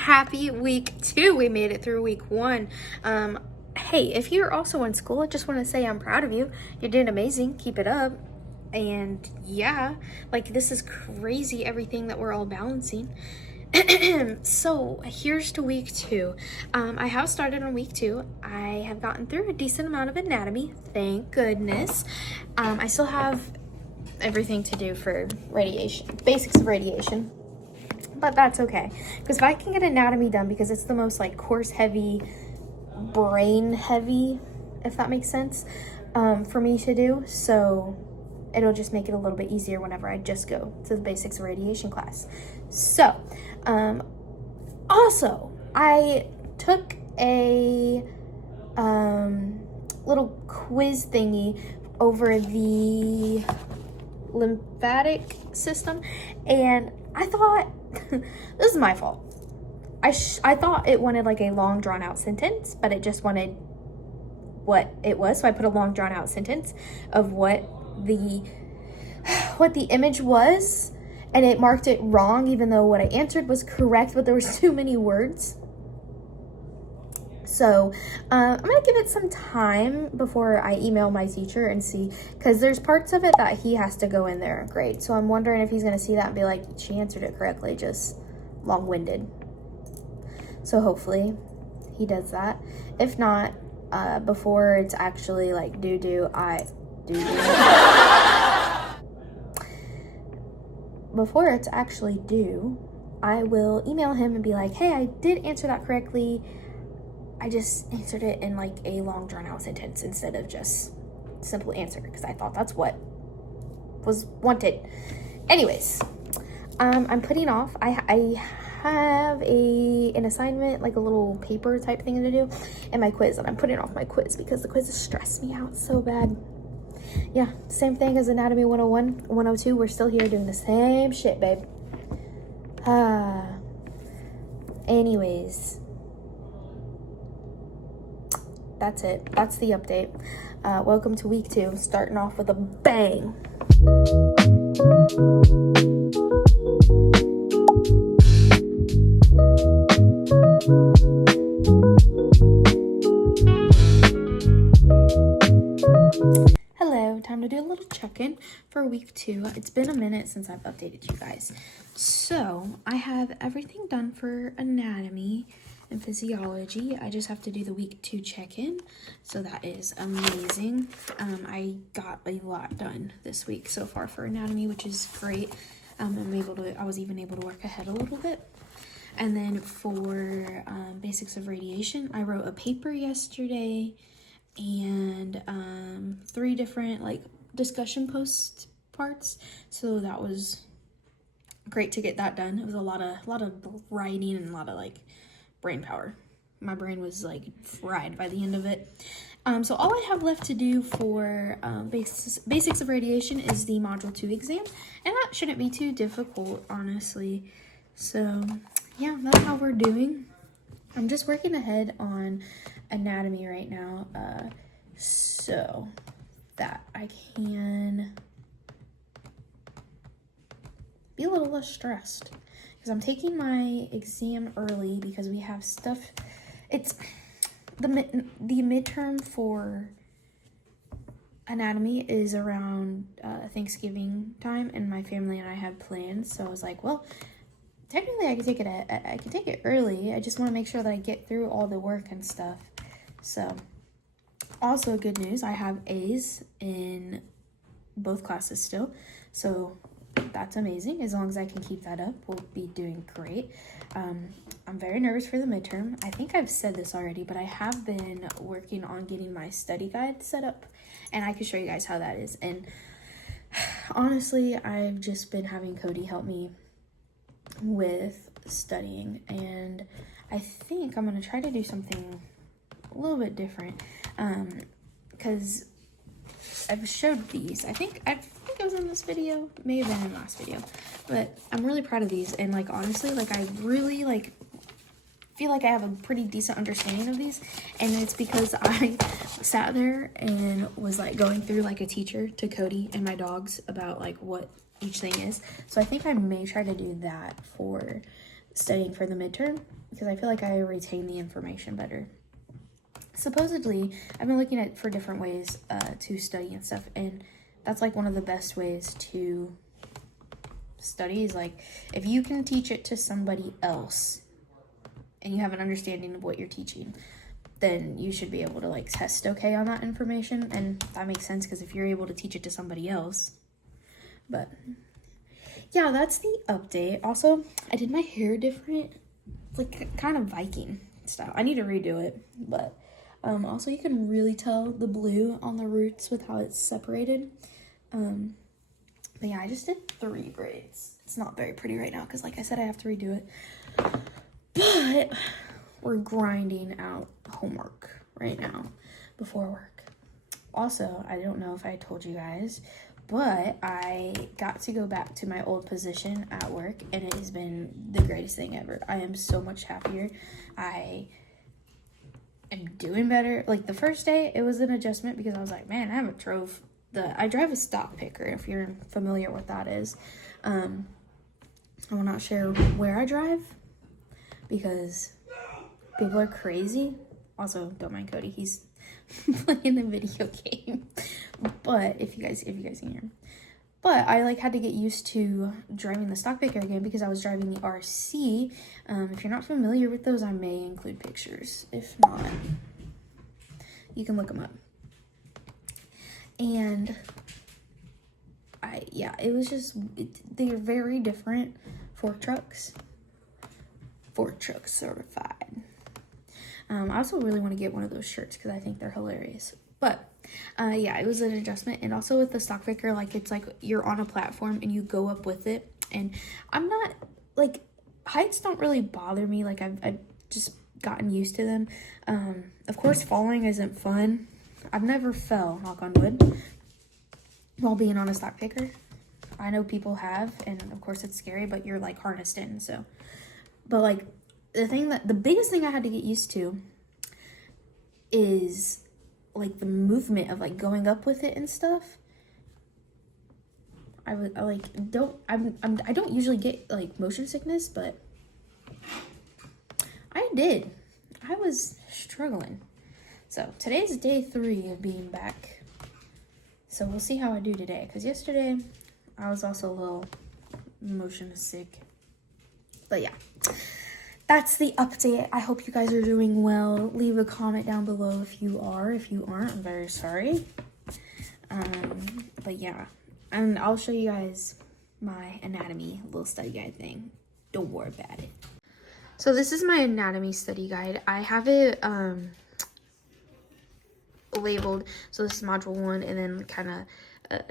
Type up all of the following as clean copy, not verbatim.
happy week 2. We made it through week 1. Hey, if you're also in school, I just want to say I'm proud of you. You're doing amazing. Keep it up. And yeah, like this is crazy, everything that we're all balancing. So here's to week 2. I have started on week 2. I have gotten through a decent amount of anatomy, thank goodness. I still have everything to do for radiation, basics of radiation, but that's okay, because if I can get anatomy done, because it's the most like course heavy, brain heavy, if that makes sense, for me to do, so it'll just make it a little bit easier whenever I just go to the basics of radiation class. So also I took a little quiz thingy over the lymphatic system, and I thought this is my fault. I thought it wanted like a long drawn out sentence, but it just wanted what it was. So I put a long drawn out sentence of what the image was, and it marked it wrong even though what I answered was correct, but there was too many words. So I'm gonna give it some time before I email my teacher and see, because there's parts of it that he has to go in there and grade. So I'm wondering if he's gonna see that and be like, she answered it correctly, just long-winded. So hopefully he does that. If not, before it's actually like before it's actually due, I will email him and be like, hey, I did answer that correctly. I just answered it in like a long drawn out sentence instead of just simple answer, because I thought that's what was wanted. Anyways, I'm putting off, I have an assignment, like a little paper type thing to do, and my quiz, and I'm putting off my quiz because the quizzes stress me out so bad. Yeah, same thing as Anatomy 101, 102, we're still here doing the same shit, babe. Anyways, that's it. That's the update. Welcome to week 2, starting off with a bang. Hello, time to do a little check-in for week 2. It's been a minute since I've updated you guys. So I have everything done for anatomy and physiology. I just have to do the week 2 check-in, so that is amazing. I got a lot done this week so far for anatomy, which is great. I was even able to work ahead a little bit. And then for basics of radiation, I wrote a paper yesterday and 3 different like discussion post parts, so that was great to get that done. It was a lot of writing and a lot of like brain power. My brain was like fried by the end of it. So all I have left to do for basics of radiation is the module 2 exam, and that shouldn't be too difficult, honestly. So yeah, that's how we're doing. I'm just working ahead on anatomy right now, so that I can be a little less stressed, because I'm taking my exam early because we have stuff. It's the midterm for anatomy is around Thanksgiving time, and my family and I had plans, so I was like, well, technically I can take it early. I just want to make sure that I get through all the work and stuff. So also good news, I have A's in both classes still, so that's amazing. As long as I can keep that up, we'll be doing great. I'm very nervous for the midterm. I think I've said this already, but I have been working on getting my study guide set up, and I can show you guys how that is. And honestly, I've just been having Cody help me with studying, and I think I'm going to try to do something a little bit different, because I've showed these. I think it was in this video, may have been in the last video, but I'm really proud of these, and like honestly, like I really like feel like I have a pretty decent understanding of these, and it's because I sat there and was like going through like a teacher to Cody and my dogs about like what each thing is. So I think I may try to do that for studying for the midterm. because I feel like I retain the information better. Supposedly, I've been looking at for different ways to study and stuff, and that's like one of the best ways to study is like if you can teach it to somebody else and you have an understanding of what you're teaching, then you should be able to like test okay on that information, and that makes sense because if you're able to teach it to somebody else. But yeah, that's the update. Also, I did my hair different. It's like kind of Viking style. I need to redo it, but also you can really tell the blue on the roots with how it's separated. But yeah, I just did 3 braids. It's not very pretty right now because like I said, I have to redo it. But we're grinding out homework right now before work. Also, I don't know if I told you guys, but I got to go back to my old position at work, and it has been the greatest thing ever. I am so much happier. I am doing better. Like the first day, it was an adjustment because I was like, man, I drive a stock picker, if you're familiar what that is. I will not share where I drive because people are crazy. Also, don't mind Cody. He's playing the video game. But if you guys can hear him. But I like had to get used to driving the stock picker again because I was driving the RC. If you're not familiar with those, I may include pictures. If not, you can look them up. And it was just, they're very different fork trucks. Fork truck certified. I also really want to get one of those shirts because I think they're hilarious. But yeah, it was an adjustment. And also with the stock picker, like it's like you're on a platform and you go up with it. And I'm not, like, heights don't really bother me. Like I've just gotten used to them. Of course, falling isn't fun. I've never fell, knock on wood, while being on a stock picker. I know people have, and of course it's scary, but you're like harnessed in, so. But like the biggest thing I had to get used to is like the movement of like going up with it and stuff. I don't usually get like motion sickness, but I did. I was struggling. So today's day 3 of being back. So we'll see how I do today. Because yesterday I was also a little motion sick. But yeah, that's the update. I hope you guys are doing well. Leave a comment down below if you are. If you aren't, I'm very sorry. But yeah, and I'll show you guys my anatomy little study guide thing. Don't worry about it. So this is my anatomy study guide. I have it labeled. So this is module 1, and then kind of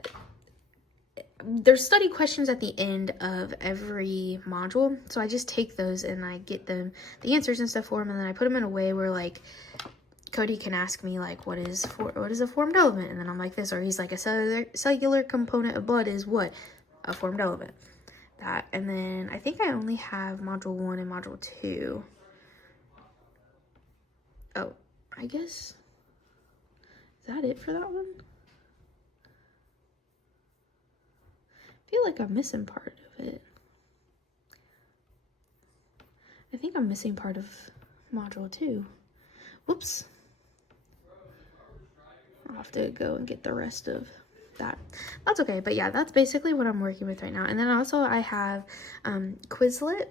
there's study questions at the end of every module. So I just take those and I get them the answers and stuff for them, and then I put them in a way where like Cody can ask me like what is a formed element, and then I'm like this, or he's like a cellular component of blood is what? A formed element. That, and then I think I only have module 1 and module 2. Oh, I guess, is that it for that one? I feel like I'm missing part of it. I think I'm missing part of module 2. Whoops. I'll have to go and get the rest of that. That's okay, but yeah, that's basically what I'm working with right now. And then also I have Quizlet.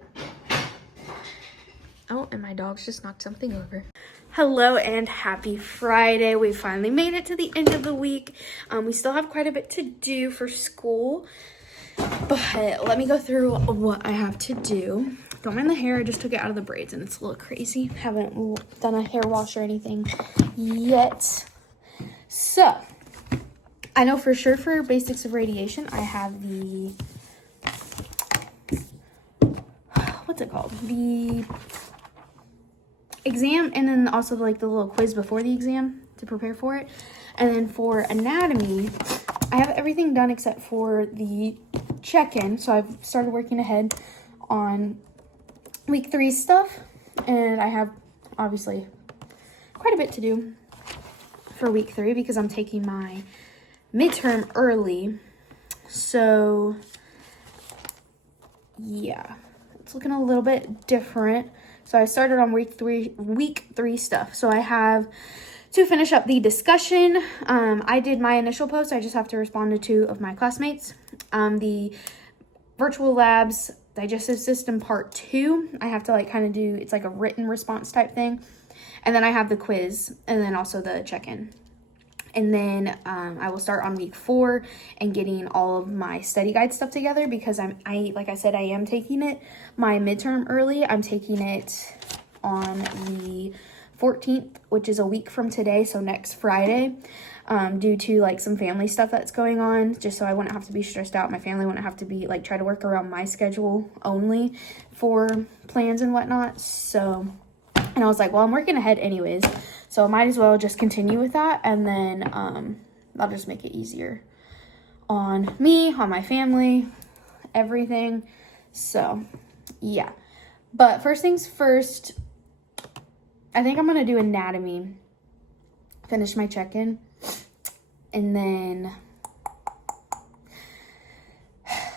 Oh, and my dogs just knocked something over. Hello and happy Friday. We finally made it to the end of the week. We still have quite a bit to do for school, but let me go through what I have to do. Don't mind the hair, I just took it out of the braids and it's a little crazy. Haven't done a hair wash or anything yet. So, I know for sure for basics of radiation, I have the, what's it called? The exam, and then also like the little quiz before the exam to prepare for it. And then for anatomy, I have everything done except for the check-in. So I've started working ahead on week 3 stuff, and I have obviously quite a bit to do for week 3 because I'm taking my midterm early. So yeah, it's looking a little bit different. So I started on week three stuff. So I have to finish up the discussion. I did my initial post. I just have to respond to 2 of my classmates. The virtual labs, digestive system part 2, I have to like kind of do, it's like a written response type thing. And then I have the quiz and then also the check-in. And then I will start on week 4 and getting all of my study guide stuff together because I like I said, I am taking my midterm early. I'm taking it on the 14th, which is a week from today, so next Friday, due to like some family stuff that's going on, just so I wouldn't have to be stressed out. My family wouldn't have to be like, try to work around my schedule only for plans and whatnot. So, and I was like, well, I'm working ahead anyways, so I might as well just continue with that, and then I'll just make it easier on me, on my family, everything. So, yeah. But first things first, I think I'm going to do anatomy, finish my check-in, and then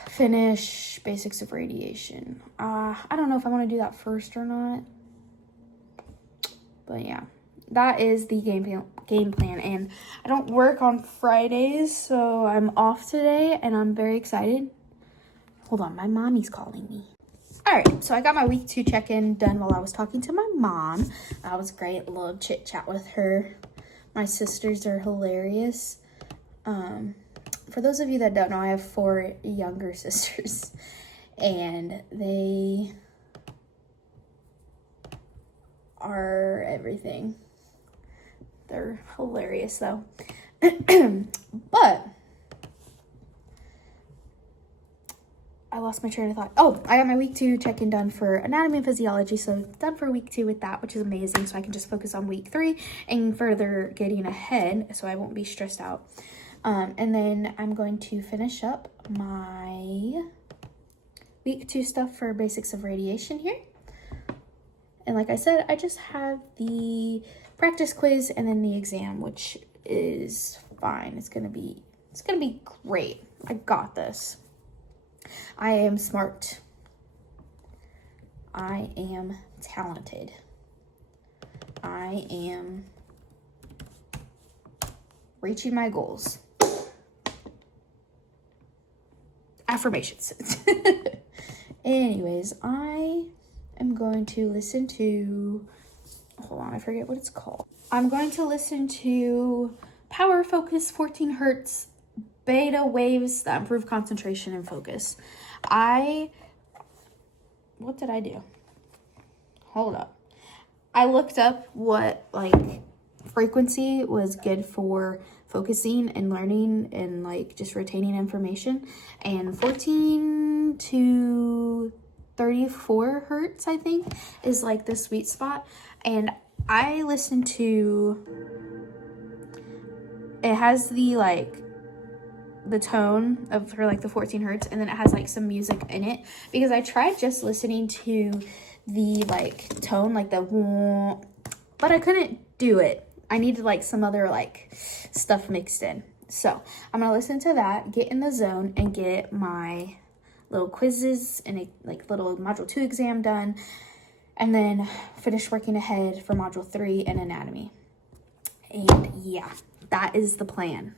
finish basics of radiation. I don't know if I want to do that first or not, but yeah, that is the game plan. And I don't work on Fridays, so I'm off today, and I'm very excited. Hold on, my mommy's calling me. All right, so I got my week 2 check-in done while I was talking to my mom. That was great, a little chit-chat with her. My sisters are hilarious. For those of you that don't know, I have 4 younger sisters, and they are everything. They're hilarious, though. But I lost my train of thought. Oh, I got my week 2 check-in done for anatomy and physiology. So done for week 2 with that, which is amazing. So I can just focus on week 3 and further getting ahead, so I won't be stressed out. And then I'm going to finish up my week 2 stuff for basics of radiation here. And like I said, I just have the practice quiz and then the exam, which is fine. It's gonna be great. I got this. I am smart. I am talented. I am reaching my goals. Affirmations. Anyways, I am going to listen to, hold on, I forget what it's called. I'm going to listen to Power Focus 14 Hertz beta waves that improve concentration and focus. What did I do? Hold up. I looked up what like frequency was good for focusing and learning and like just retaining information, and 14 to 34 hertz I think is like the sweet spot. And I listened to, it has the like the tone of for like the 14 hertz, and then it has like some music in it, because I tried just listening to the like tone, like the, but I couldn't do it. I needed like some other like stuff mixed in. So I'm gonna listen to that, get in the zone, and get my little quizzes and a like little module 2 exam done, and then finish working ahead for module 3 and anatomy. And yeah, that is the plan.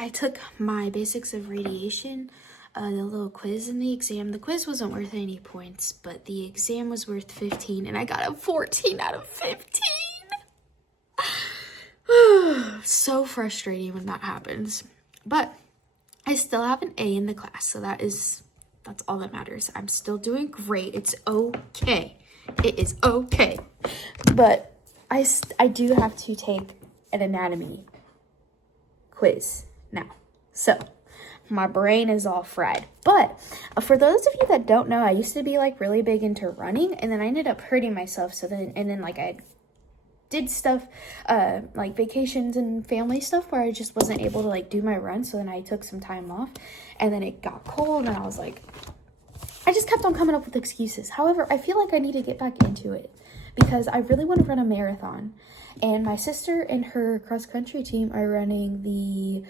I took my basics of radiation, the little quiz and the exam. The quiz wasn't worth any points, but the exam was worth 15, and I got a 14 out of 15. So frustrating when that happens. But I still have an A in the class, so that's all that matters. I'm still doing great. It's okay. It is okay. But I do have to take an anatomy quiz now. So my brain is all fried. But for those of you that don't know, I used to be like really big into running, and then I ended up hurting myself. So then like I did stuff like vacations and family stuff where I just wasn't able to like do my run. So then I took some time off, and then it got cold, and I was like, I just kept on coming up with excuses. However, I feel like I need to get back into it because I really want to run a marathon. And my sister and her cross country team are running the,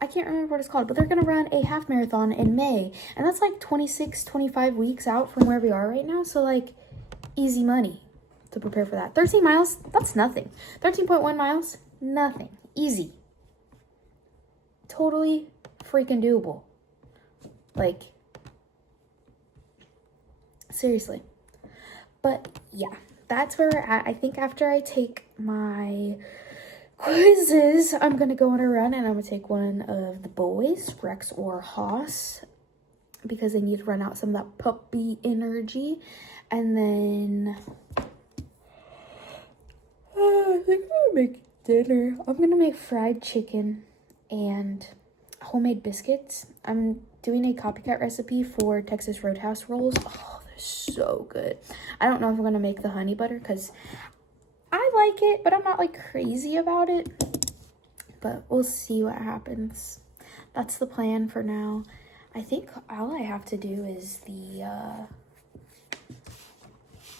I I can't remember what it's called, but they're going to run a half marathon in May. And that's like 26, 25 weeks out from where we are right now. So like easy money to prepare for that. 13 miles, that's nothing. 13.1 miles, nothing. Easy. Totally freaking doable. Like, seriously. But yeah, that's where we're at. I think after I take my quizzes, I'm gonna go on a run and I'm gonna take one of the boys, Rex or Haas, because they need to run out some of that puppy energy. And then I think I'm gonna make dinner. I'm gonna make fried chicken and homemade biscuits. I'm doing a copycat recipe for Texas Roadhouse rolls. Oh, they're so good. I don't know if I'm gonna make the honey butter because I like it, but I'm not like crazy about it. But we'll see what happens. That's the plan for now. I think all I have to do is the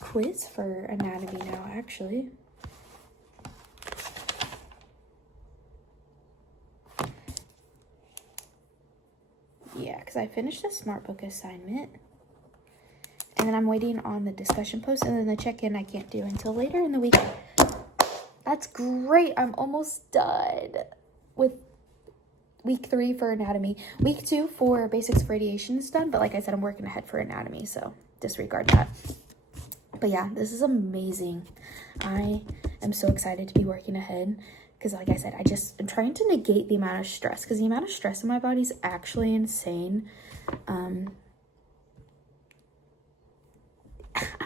quiz for anatomy now, actually. Yeah, because I finished the smart book assignment. And then I'm waiting on the discussion post, and then the check-in I can't do until later in the week. That's great. I'm almost done with week 3 for anatomy. Week 2 for basics of radiation is done, but like I said, I'm working ahead for anatomy, so disregard that. But yeah, this is amazing. I am so excited to be working ahead because like I said, I'm trying to negate the amount of stress because the amount of stress in my body is actually insane. I'm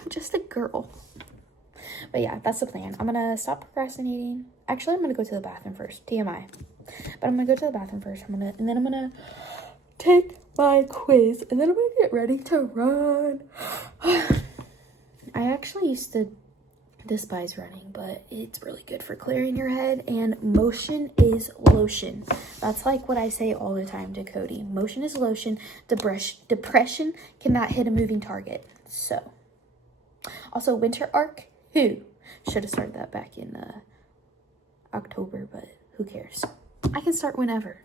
just a girl. But yeah, that's the plan. I'm gonna stop procrastinating. Actually, I'm gonna go to the bathroom first. TMI. But I'm gonna go to the bathroom first. And then I'm gonna take my quiz. And then I'm gonna get ready to run. I actually used to despise running, but it's really good for clearing your head. And motion is lotion. That's like what I say all the time to Cody. Motion is lotion. Depression cannot hit a moving target. So, also winter arc. Who should have started that back in October, but who cares? I can start whenever.